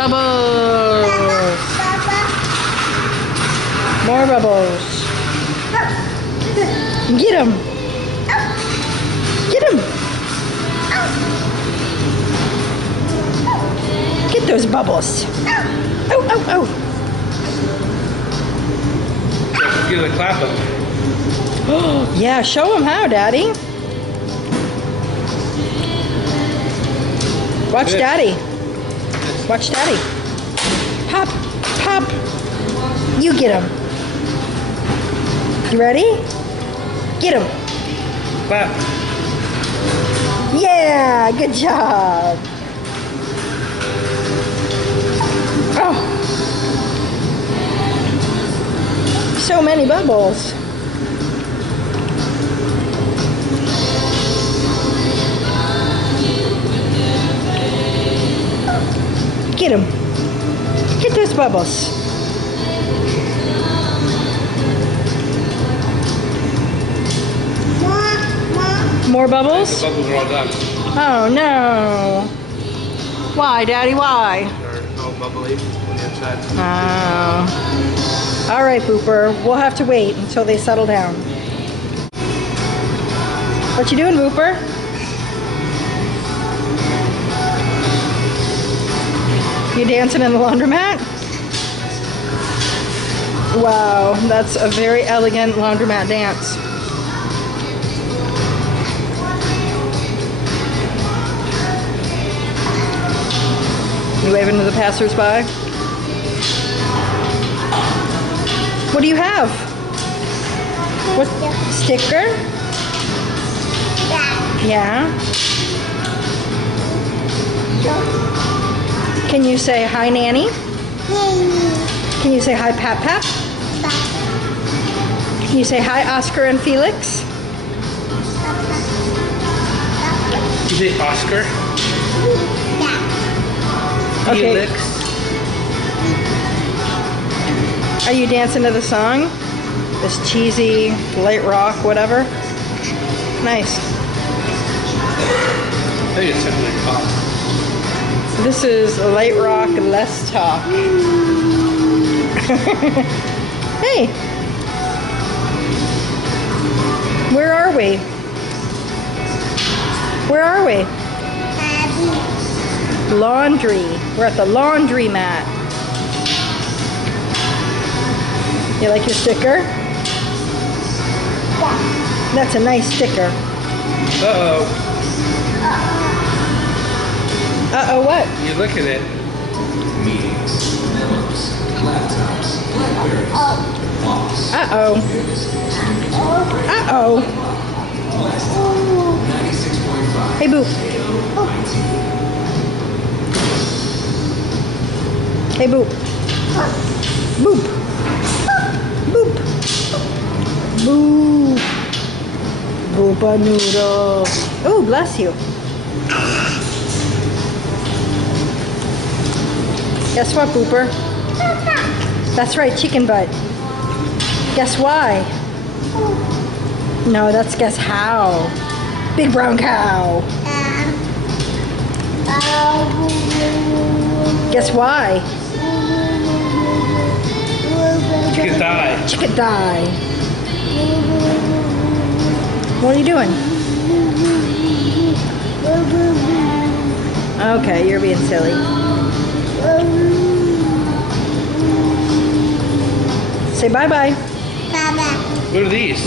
Bubbles. More bubbles. Get him. Get him. Get those bubbles. Oh, oh, oh. Get a clap up. Yeah, show him how, Daddy. Watch Daddy. Watch Daddy. Pop, pop. You get him. You ready? Get him. Clap. Yeah, good job. Oh. So many bubbles. Get him. Get those bubbles. More bubbles? The bubbles are all done. Oh no. Why, Daddy? Why? They're all bubbly on the inside. Oh. All right, Booper. We'll have to wait until they settle down. What you doing, Booper? You dancing in the laundromat? Wow, that's a very elegant laundromat dance. You waving to the passersby? What do you have? What sticker? Yeah. Can you say hi, Nanny? Can you say hi, Pap Pap? Can you say hi, Oscar and Felix? You say Oscar? Okay. Felix. Are you dancing to the song? This cheesy, light rock, whatever? Nice. I think it's something like pop. This is light rock, less talk. Hey! Where are we? Where are we? Laundry. We're at the laundry mat. You like your sticker? That's a nice sticker. Uh-oh. Uh-oh, what? You look at it. Meetings, memos, laptops, Blackberries, boss. Uh-oh. Uh-oh. 96.5. Hey, Boop. Hey, Boop. Boop. Boop. Boop. Boopa noodle. Oh, bless you. Guess what, Booper? That's right, chicken butt. Guess why? No, that's guess how. Big brown cow. Guess why? Chicken thigh. Chicken thigh. What are you doing? Okay, you're being silly. Say bye-bye. What are these?